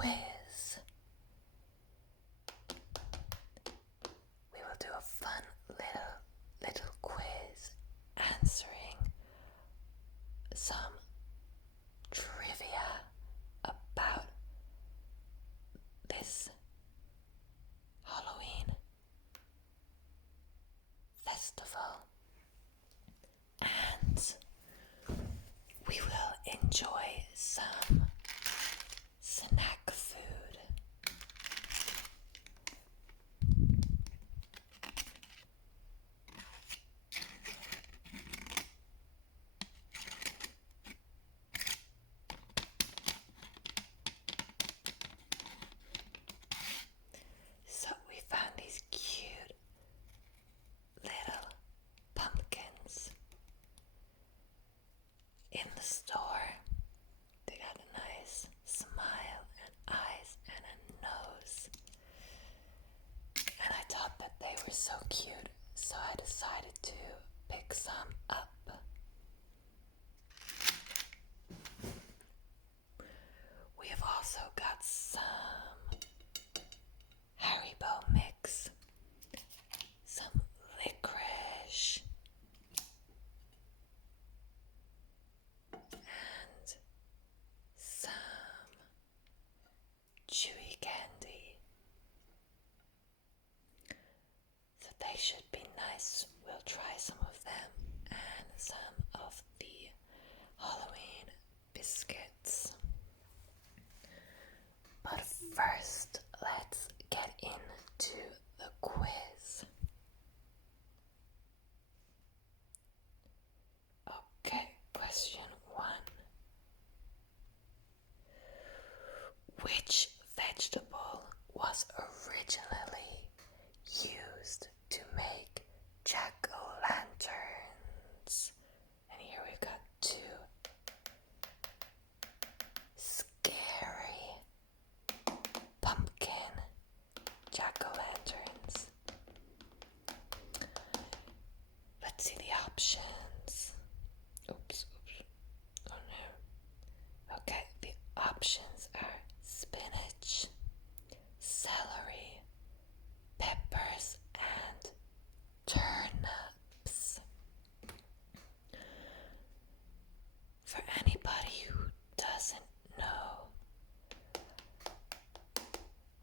quiz. We will do a fun little quiz answering some trivia about this Halloween festival, and we will enjoy some snack food. So we found these cute little pumpkins in the store. They got a nice smile and eyes and a nose. And I thought that they were so cute, so I decided to pick some up. We have also got some Haribo mix, some licorice, and some chewy candy. So they should be nice. We'll try some of them and some of the Halloween biscuits. But first, let's get into the quiz. Okay, question 1. Which vegetable was originally used to make jack-o'-lanterns? And here we've got 2 scary pumpkin jack-o'-lanterns. Let's see the options. Oops. Oh no. Okay, the options are spinach, celery, peppers, and turnips. For anybody who doesn't know,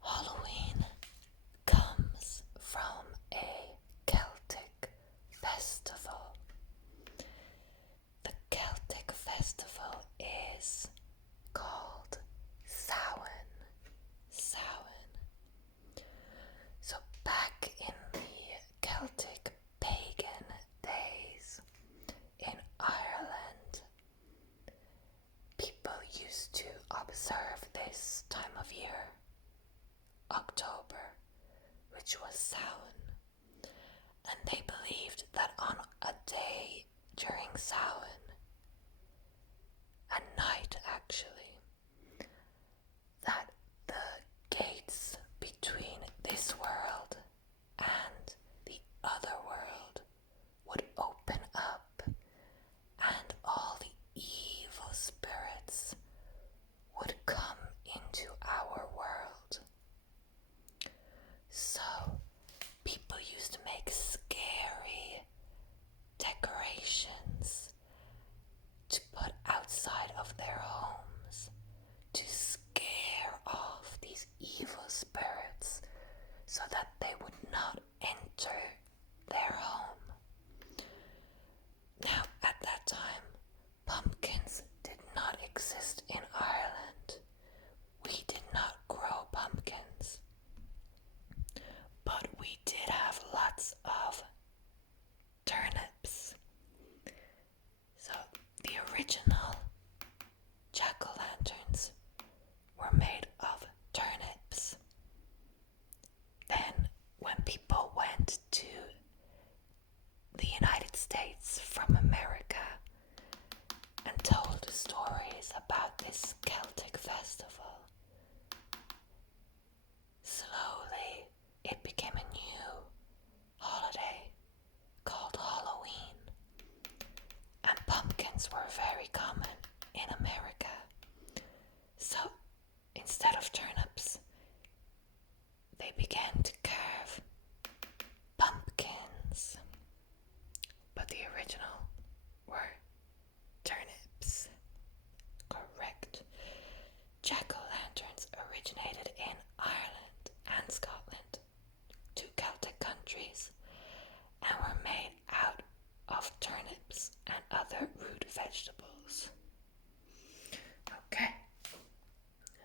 Halloween comes from a Celtic festival. The Celtic festival is called Samhain. So back in the Celtic pagan days in Ireland, people used to observe this time of year, October, which was Samhain, and they believed that on a day during Samhain, a night actually, that the gates between this world and the other world would open up, and all the evil spirits would come into our world. So people used to make scary decorations to put outside of their homes instead of turnips, they began to carve pumpkins. But the original were turnips. Correct. Jack-o'-lanterns originated in Ireland and Scotland, two Celtic countries, and were made out of turnips and other root vegetables. Okay,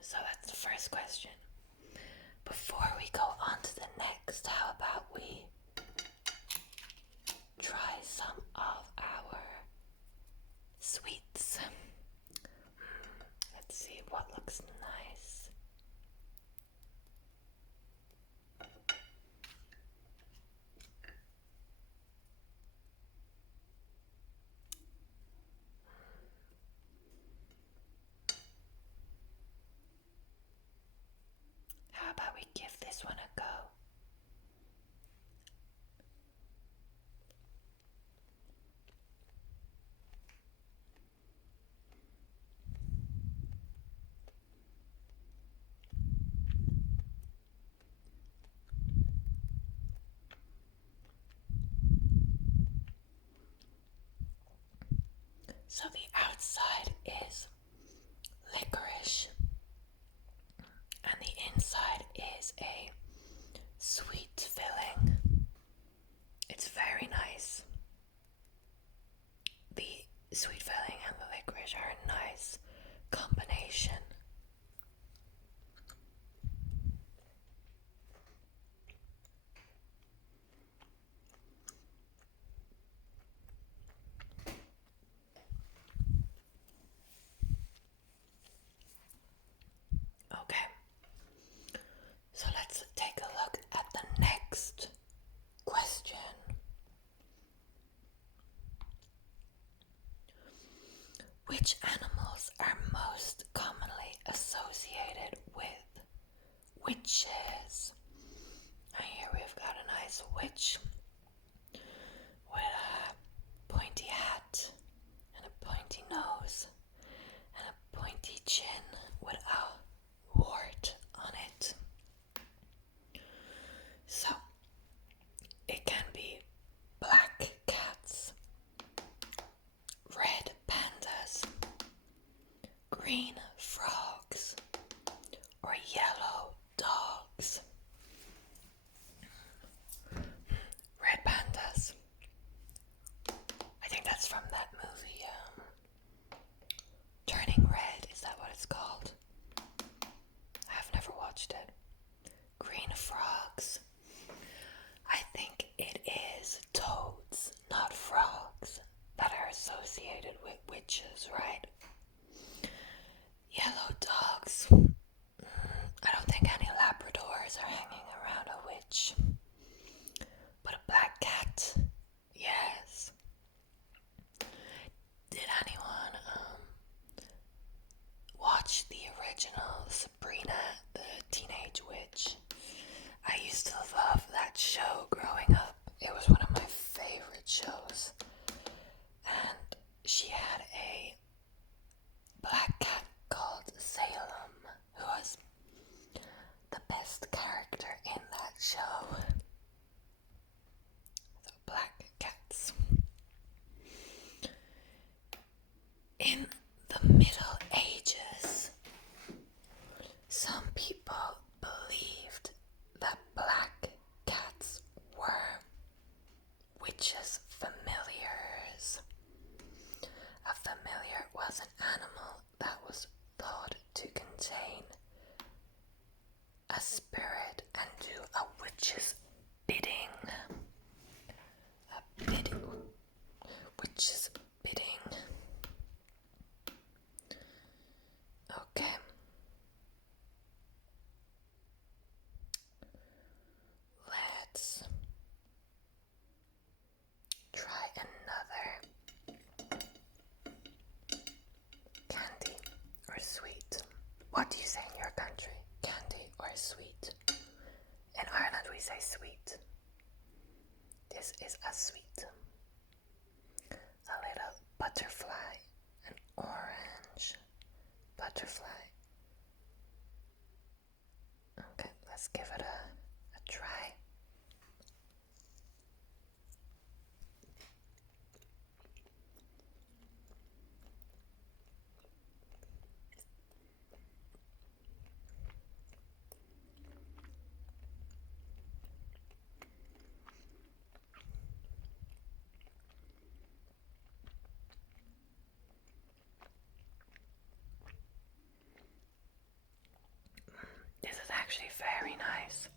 so that's the first question. Before we go on to the next, how about we try some of our sweets? Let's see what looks nice. How about we give this one a go? So the outside is licorice, and the inside is a sweet filling. It's very nice. The sweet filling and the licorice are a nice combination. Okay, so let's take a look at the next question. Which animals are most commonly associated with witches? And here we've got a nice witch with a pointy hat and a pointy nose and a pointy chin with a wart on it. So it can be black cats, red pandas, green frogs, or yellow dogs. Red pandas. I think that's from that movie, Turning Red. Is that what it's called? I've never watched it. Green frogs. I think it is toads, not frogs, that are associated with witches, right? Yellow dogs. I don't think any Labradors are hanging around a witch. But a black cat, yes. Did anyone watch the original Sabrina the Teenage Witch? I used to love that show growing up. It was one of my favorite shows. And she had a black cat called Salem, who was the best character in that show. So black cats. In the Middle Ages, some people believed that black cats were witches' familiars. A familiar was an animal that was thought to contain a spirit and do a witch's bidding. Witch's bidding. Okay. Let's try another. Candy or sweet? What do you say in your country? Candy or sweet? In Ireland we say sweet. This is a sweet. A little butterfly, an orange butterfly. let's give it a try. This is actually very nice.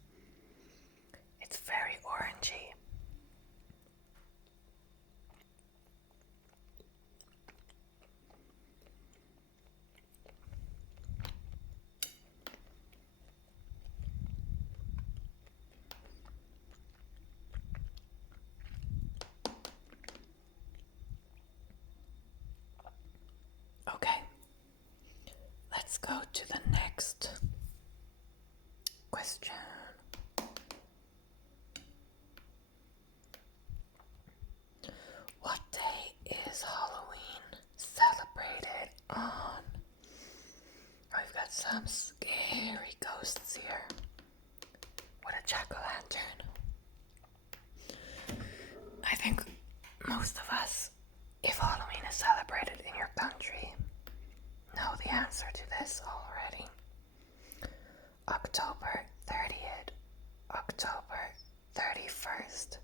It's very orangey. Okay, let's go to the next question. What day is Halloween celebrated on? I've got some scary ghosts here with a jack-o'-lantern. I think most of us, if Halloween is celebrated in your country, know the answer to this already. October 30th, October 31st,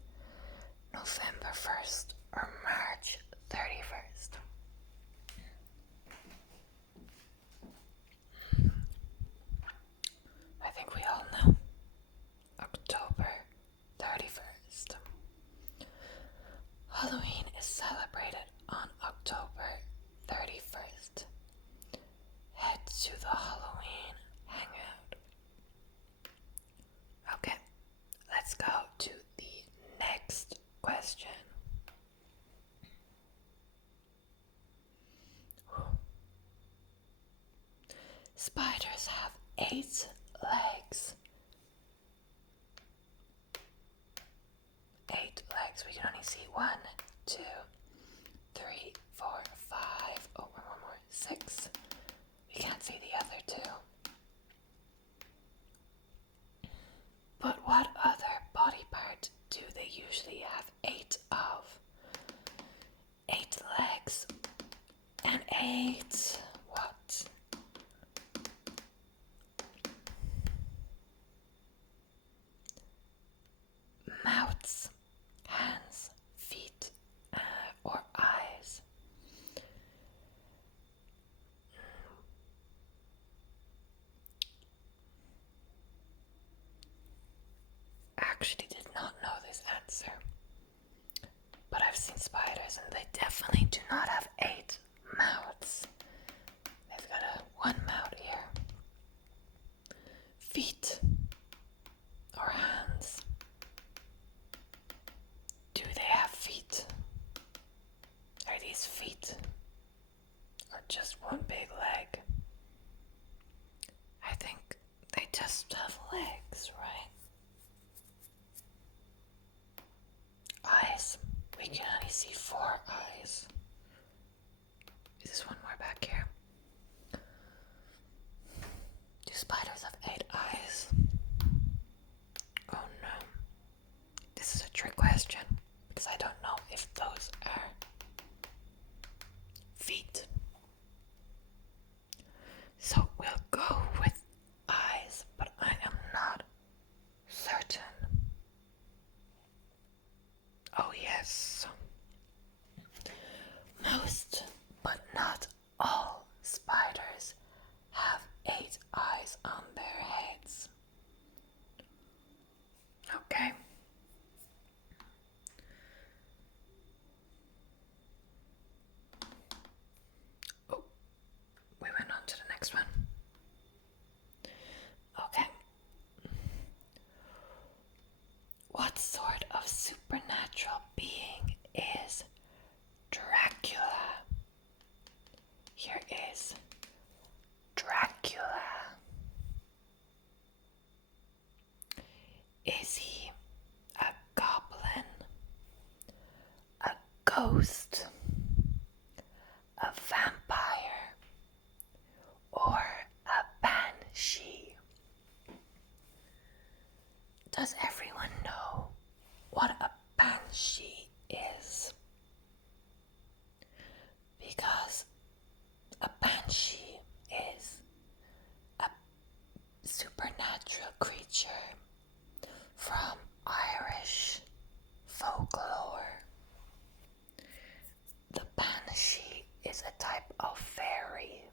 November 1st, or March 31st. I think we all know. October 31st. Halloween is celebrated on October 31st. Head to the Halloween hangout. Okay, let's go to the next question. Spiders have 8 legs. 8 legs. We can only see 1, 2, 3, 4, 5. Oh, one more. 6. We can't see the other 2. But what other body part do they usually have 8 of? 8 legs and 8 what? Mouths, hands, feet, or eyes. I actually did not know this answer, but I've seen spiders and they definitely do not have 8 mouths. They've got one mouth here. Feet or hands. Do they have feet? Are these feet or just one big leg? I think they just have legs, right? Eyes. We can only see 4 eyes. Is this one more back here? Do spiders have 8 eyes? Oh no. This is a trick question because I don't know if those are feet. So we'll go with eyes, but I am not certain. Oh yes. Most, but not all, spiders have 8 eyes on their heads. Okay. Oh, we went on to the next one. Okay. What sort of supernatural being is Dracula? Here is Dracula. Is he a goblin, a ghost, a vampire, or a banshee? Does everyone know what a banshee is? Because a banshee is a supernatural creature from Irish folklore. The banshee is a type of fairy.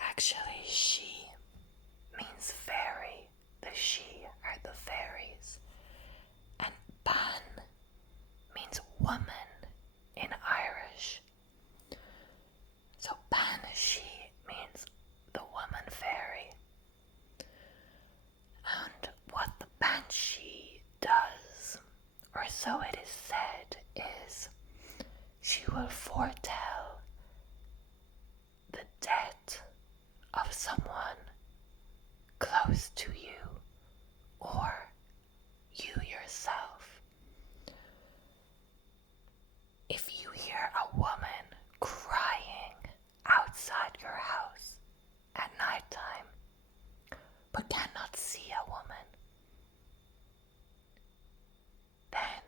Actually, she means fairy. The she are the fairies. And ban means woman in Irish. So banshee means the woman fairy. And what the banshee does, or so it is said, is she will foretell the death of someone close to you or you yourself. If you hear a woman crying outside your house at nighttime but cannot see a woman, then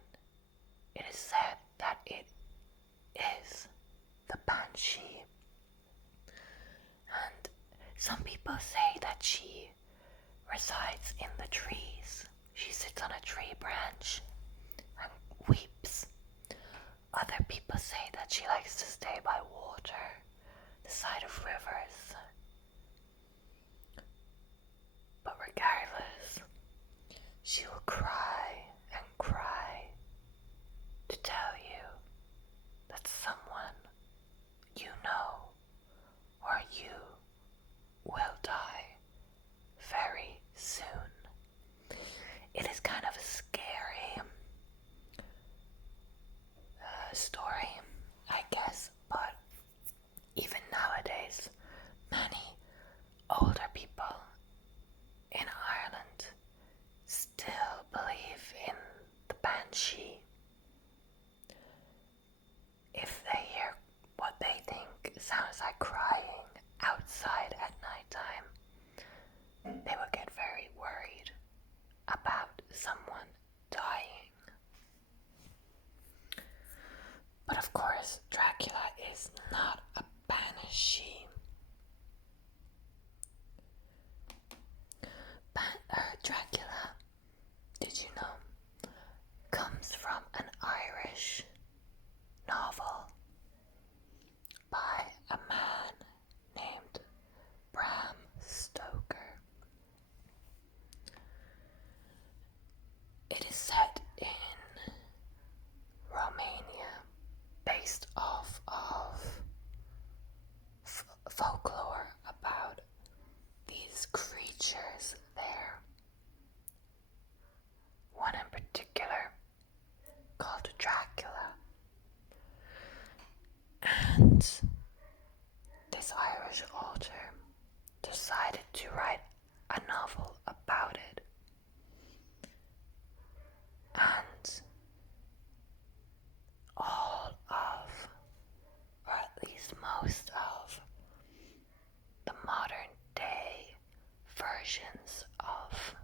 it is said that it is the banshee. And some people say that she resides in the trees. She sits on a tree branch and weeps. Other people say that she likes to stay by water, the side of rivers. But regardless, she will cry and cry to tell you that someone you know or you will die very soon. It is kind of a scary story, I guess, but even nowadays, many older people in Ireland still believe in the banshee. If they hear what they think sounds like crying outside at nighttime, they will get very worried about someone dying. But of course, Dracula is not a banshee. Dracula, did you know, comes from an Irish novel by a man named Bram Stoker. It is set in Romania, based off of folklore about these creatures there. One in particular called Dracula. And this Irish author decided to write a novel about it. And all of, or at least most of, the modern day versions of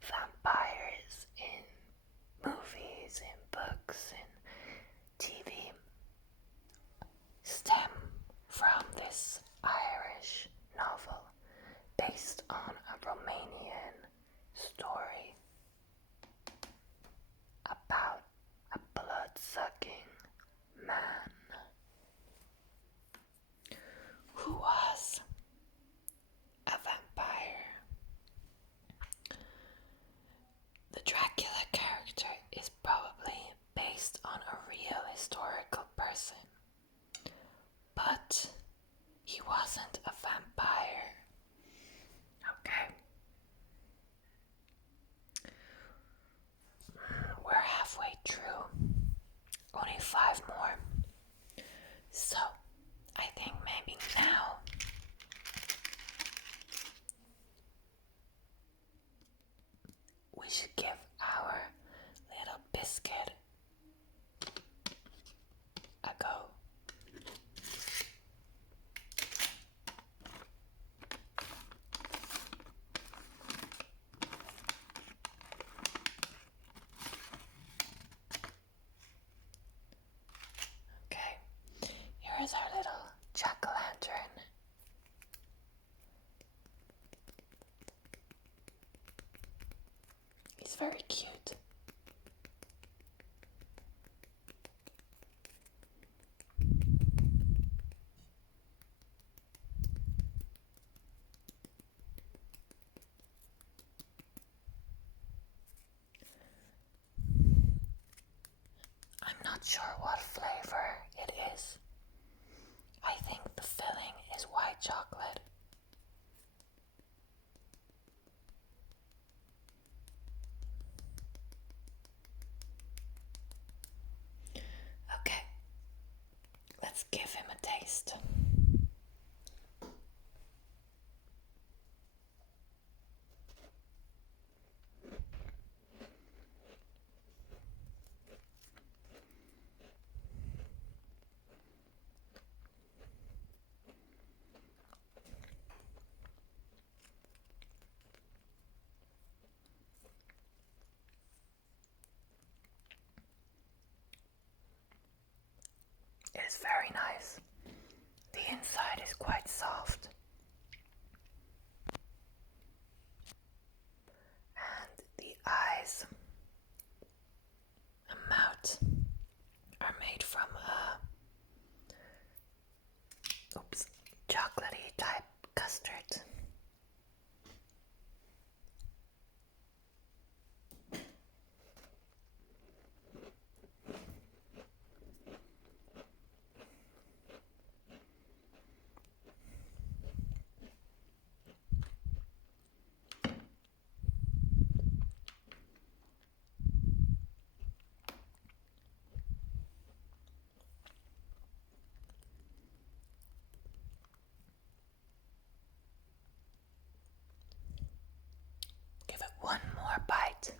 vampires in movies, in books, in TV stem from this Irish novel based on a Romanian story about a blood-sucking man who was a vampire. The Dracula character is probably based on a real historical person, but he wasn't a vampire. Okay. We're halfway through. Only 5 more. So, I think maybe now we should give our little biscuit a go. very cute. I'm not sure what flavor it is. I think the filling is white chocolate. Okay, let's give him a taste. It is very nice. The inside is quite soft. And the eyes and mouth are made from chocolatey type custard. Give it one more bite.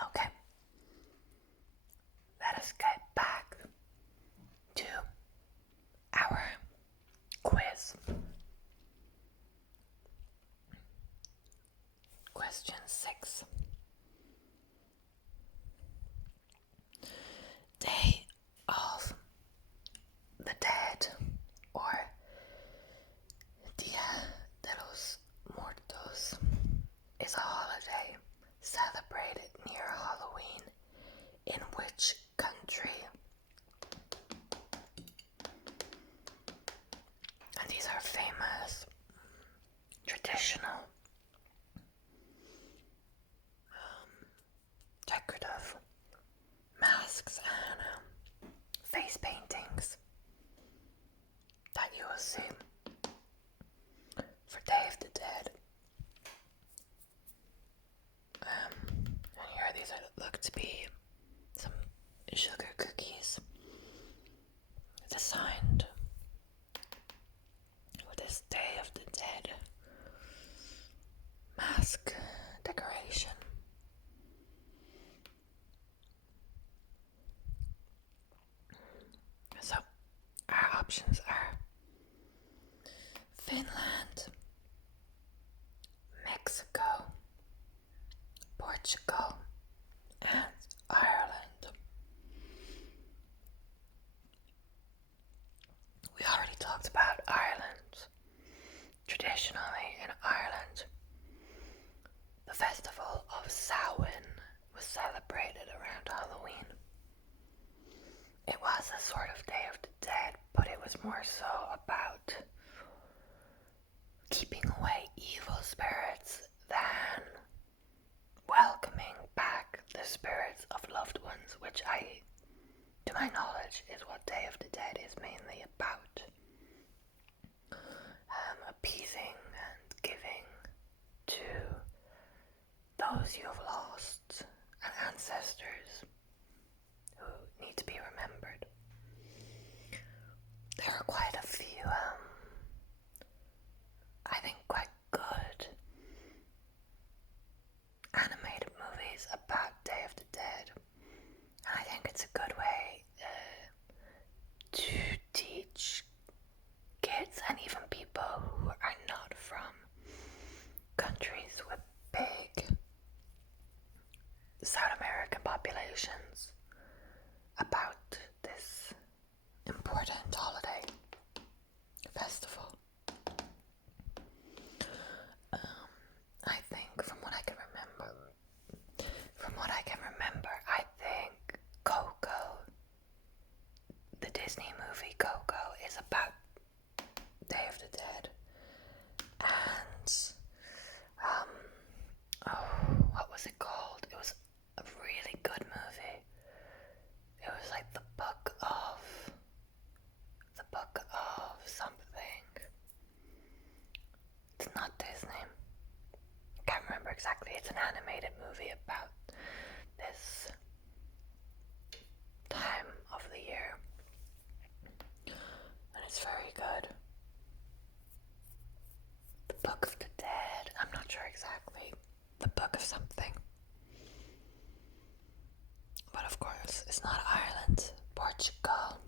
Okay, let us get back to our quiz. Question 6. Day of the Dead, or Dia de los Muertos, is a holiday celebrated near Halloween in which country? And these are famous, traditional, decorative masks and face paintings that you will see for Day of the Dead. And here these look to be some sugar cookies designed with this Day of the Dead mask decoration. So our options are Finland, Mexico, Portugal, and Ireland. We already talked about Ireland. Traditionally in Ireland, the festival of Samhain was celebrated around Halloween. It was a sort of Day of the Dead, but it was more so about keeping away evil spirits than welcoming back the spirits of loved ones, which to my knowledge, is what Day of the Dead is mainly about. Appeasing and giving to those you have lost and ancestors who need to be remembered. There are quite a few, I think quite good animated movies about Day of the Dead. And I think it's a good way to teach kids and even people who are not from countries with big South American populations about this important holiday festival. I think from what I can remember, I think Coco, the Disney movie Coco, is about Day of the Dead. And what was it called? It was a really good movie. It was like the book of something. It's not Disney. I can't remember exactly. It's an animated movie about this time of the year. And it's very good. The Book of the Dead. I'm not sure exactly. The Book of something. But of course, it's not Ireland. Portugal.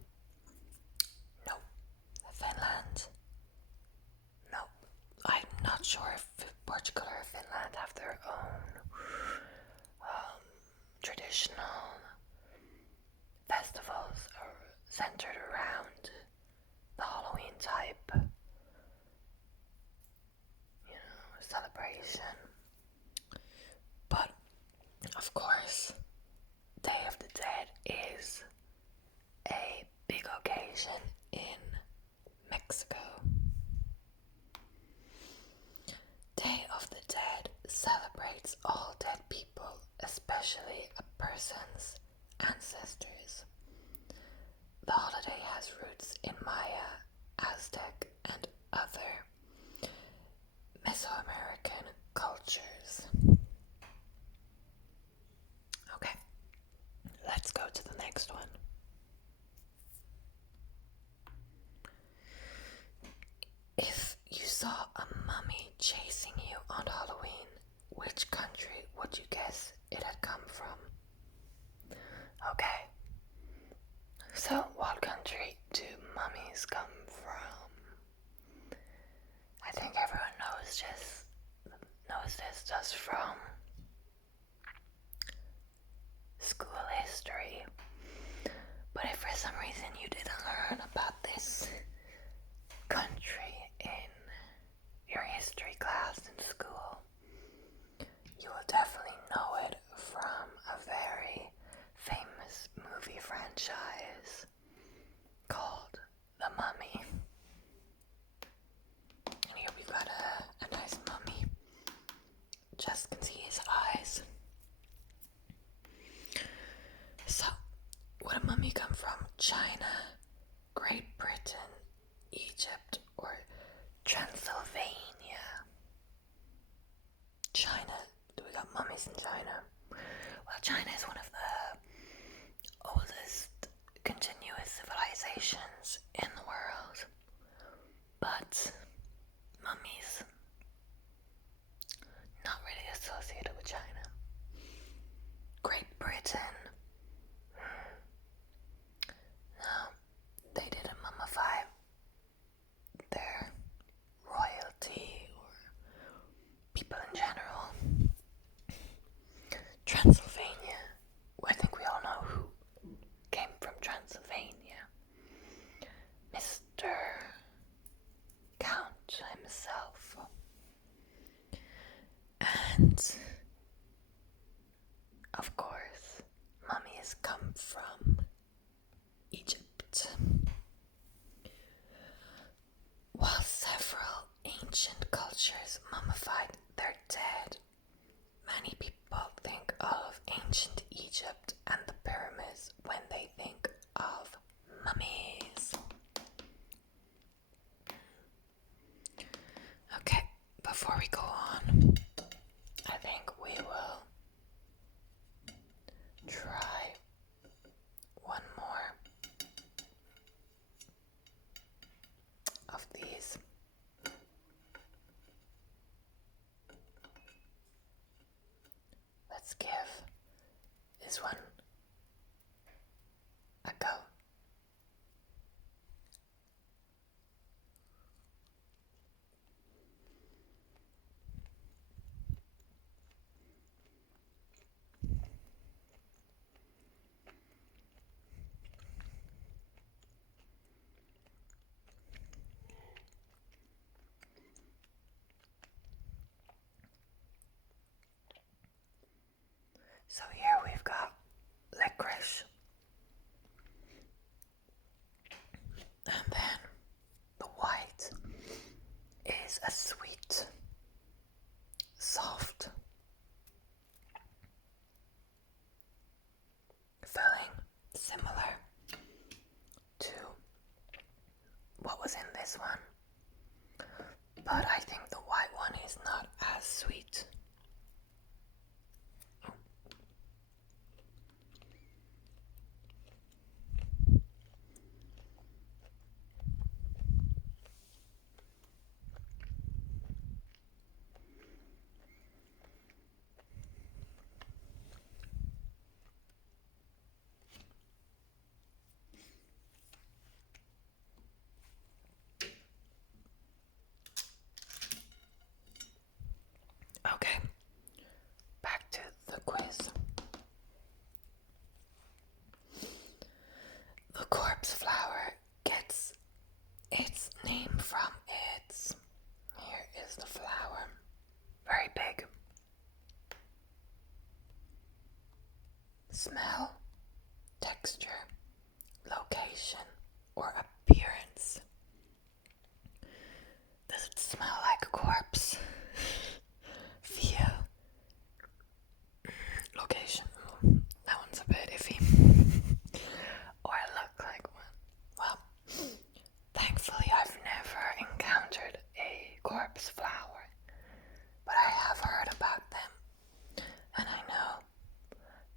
No. Finland. No. I'm not sure if Portugal or Finland have their own traditional festivals centered around the Halloween type, celebration. But of course, Day of the Dead is a big occasion in Mexico. Day of the Dead celebrates all dead people, especially a person's ancestors. The holiday has roots in Maya, Aztec, and other Mesoamerican cultures. Okay, let's go to the next one. If you saw a mummy chasing you on Halloween, which country would you guess it had come from? Okay, so what country do mummies come from? I think everyone knows this just from school history. But if for some reason you didn't learn about this country in your history class in school, you will definitely know it from a very famous movie franchise called The Mummy. And here we've got a nice mummy. Just can see his eyes. So, would a mummy come from China, Great Britain, Egypt, or Transylvania? China. Do we got mummies in China? Well, China is one of the oldest continuous civilizations in the world. But mummies, not really associated with China. Great Britain. No, they didn't mummify their royalty or people in general. Transylvania. I think we all know who came from Transylvania. Mr. Count himself. And of course, mummies come from Egypt. While several ancient cultures mummified their dead, many people think of ancient Egypt and the pyramids when they think of mummies. Okay, before we go on, I think we will this one a go. So here we've got licorice, and then the white is a sweet, soft filling, similar to what was in this one, but I think the white one is not as sweet. Okay, back to the quiz. The corpse flower gets its name from its, here is the flower, very big, smell, texture, location, or appearance. Does it smell like a corpse? Feel. Location. That one's a bit iffy. Or look like one. Well, thankfully I've never encountered a corpse flower, but I have heard about them, and I know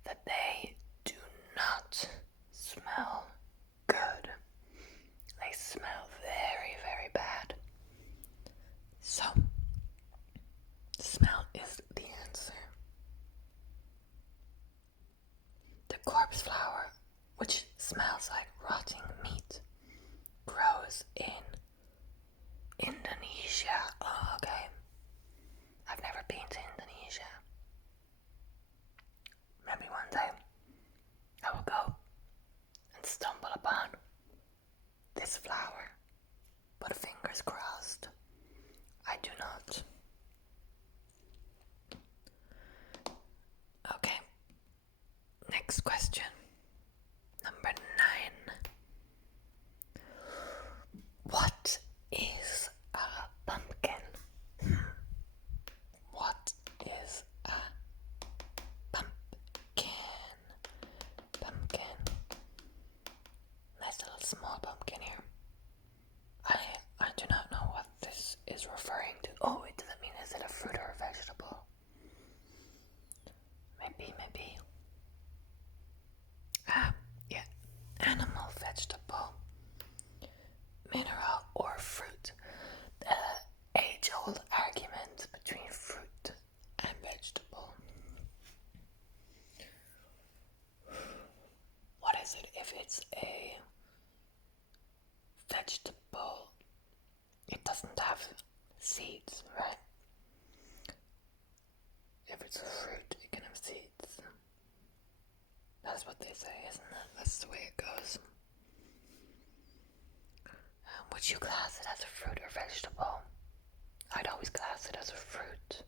that they do not smell good. They smell very, very bad. So, smell is the answer. The corpse flower, which smells like rotting meat, grows in Indonesia. Oh, okay. I've never been to Indonesia. Maybe one day I will go and stumble upon this flower, but fingers crossed, I do not. Okay, next question. Number 9. What is a pumpkin? What is a pumpkin? Pumpkin. Nice little small pumpkin here. I do not know what this is referring to. Oh, it doesn't mean, is it a fruit or a vegetable? Maybe. Yeah. Animal, vegetable, mineral, or fruit. The age-old argument between fruit and vegetable. What is it if it's a vegetable? It doesn't have seeds, right? If it's a fruit, it can have seeds. That's what they say, isn't it? That's the way it goes. Would you class it as a fruit or vegetable? I'd always class it as a fruit.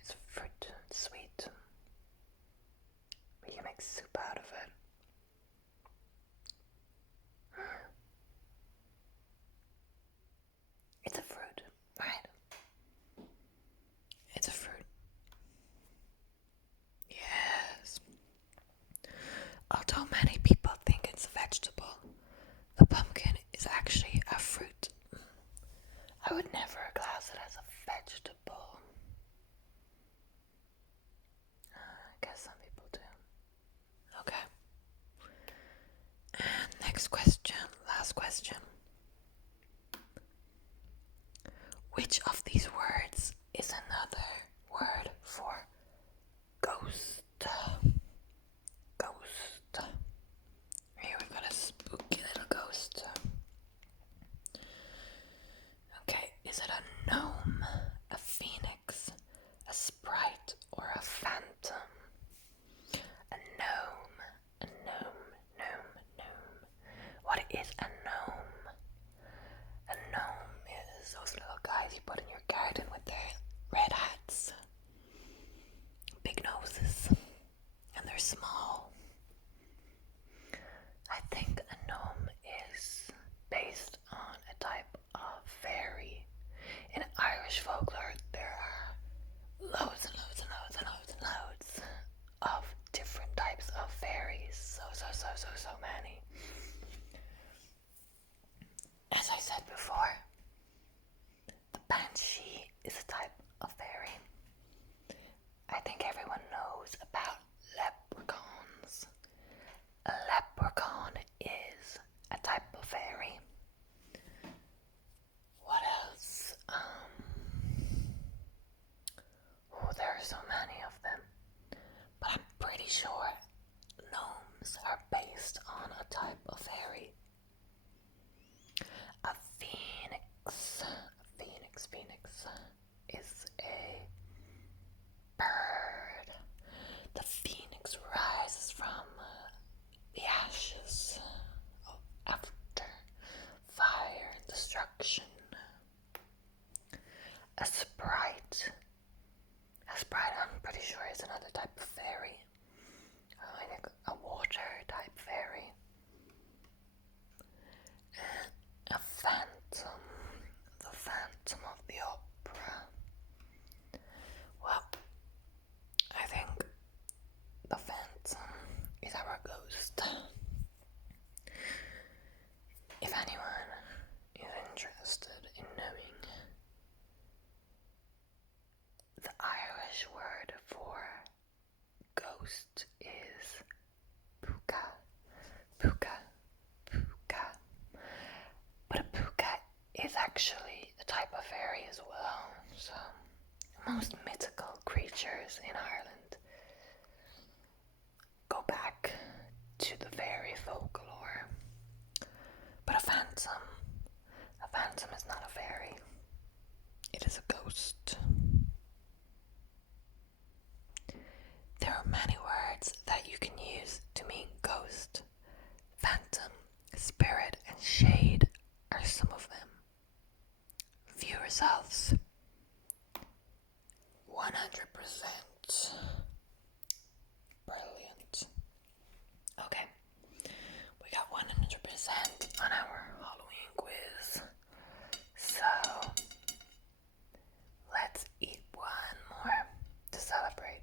It's a fruit, it's sweet. But you make soup out of it. It's a fruit, right? It's a fruit. Yes. Although many people think it's a vegetable, the pumpkin is actually a fruit. I would never class it as a vegetable. I guess some people do. Okay. And next question, last question. Which of these words is another word for ghost? guys you put in your garden with their red hats, big noses, and they're small. I think a gnome is based on a type of fairy. In Irish folklore, there are loads and loads and loads and loads and loads of different types of fairies. So many. As I said before, the Banshee is a type of fairy. I think everyone knows about leprechauns. A leprechaun is a type of fairy. What else? There are so many of them. But I'm pretty sure gnomes are based on a type of fairy. A phoenix is a bird. The phoenix rises from the ashes after fire and destruction. A sprite, I'm pretty sure, is another type of fairy. I think a water type fairy. And a phantom, the Phantom of the Opera. Well, I think the phantom is our ghost. If anyone is interested in knowing, the Irish word for ghost is puka. But a puka is actually a type of fairy as well. So most mythical creatures in Ireland go back to the fairy folklore. But a phantom is not a fairy. It is a ghost. There are many words that you can use to mean ghost. Phantom, spirit, and shade are some of them. View results. 100%. Brilliant. Okay, we got 100% on our Halloween quiz. So, let's eat one more to celebrate.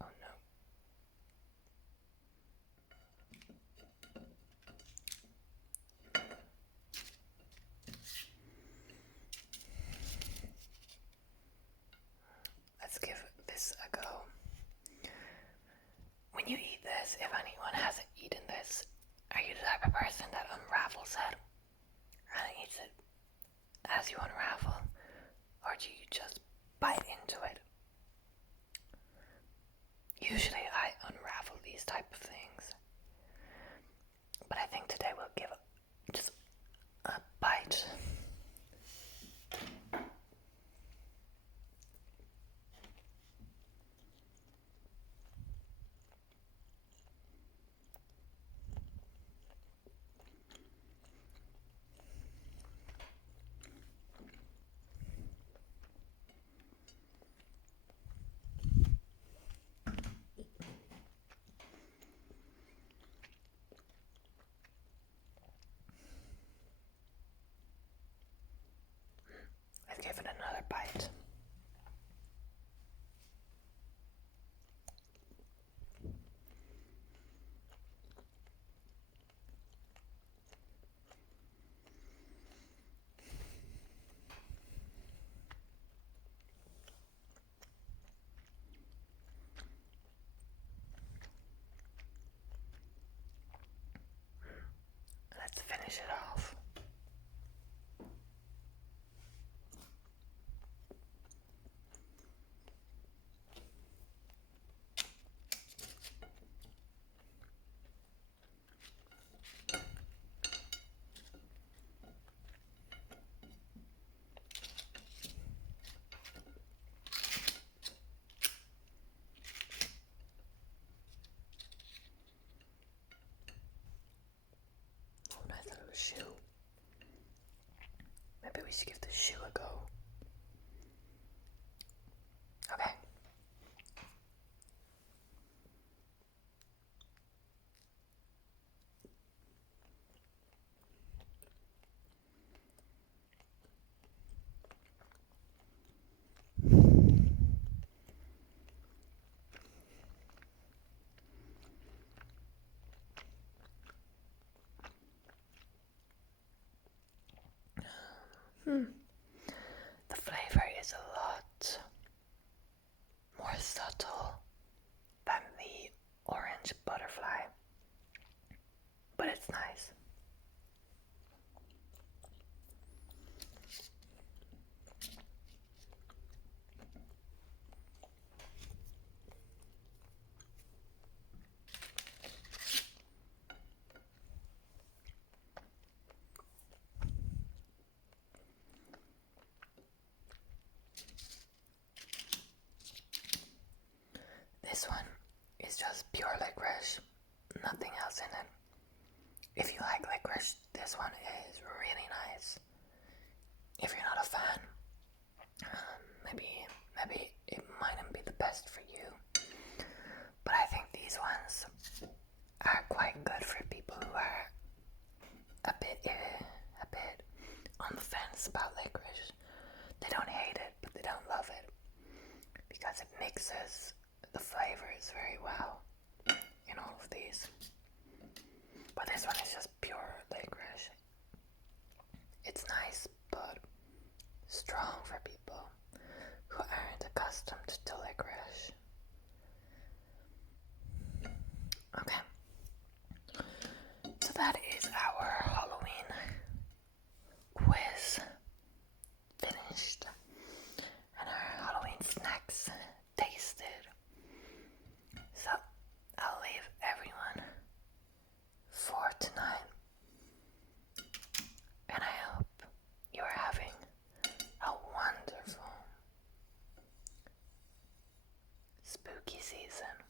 Oh no. Let's give this a go. When you eat this, if anyone hasn't eaten this, are you the type of person that unravels it and eats it as you unravel, or do you just bite into it? Usually I unravel these type of things, but I think today we'll give just a bite. shoe. Maybe we should give the shoe a go. Okay. The flavor is a lot more subtle than the orange butterfly, but it's nice. This one is just pure licorice, nothing else in it. If you like licorice, this one is really nice. If you're not a fan, maybe it mightn't be the best for you. But I think these ones are quite good for people who are a bit on the fence about licorice. They don't hate it, but they don't love it because it mixes the flavors very well in all of these. But this one is just pure licorice. It's nice, but strong for people who aren't accustomed to licorice. Okay, so that is our Halloween quiz finished and our Halloween snacks tasted. So I'll leave everyone for tonight, and I hope you're having a wonderful spooky season.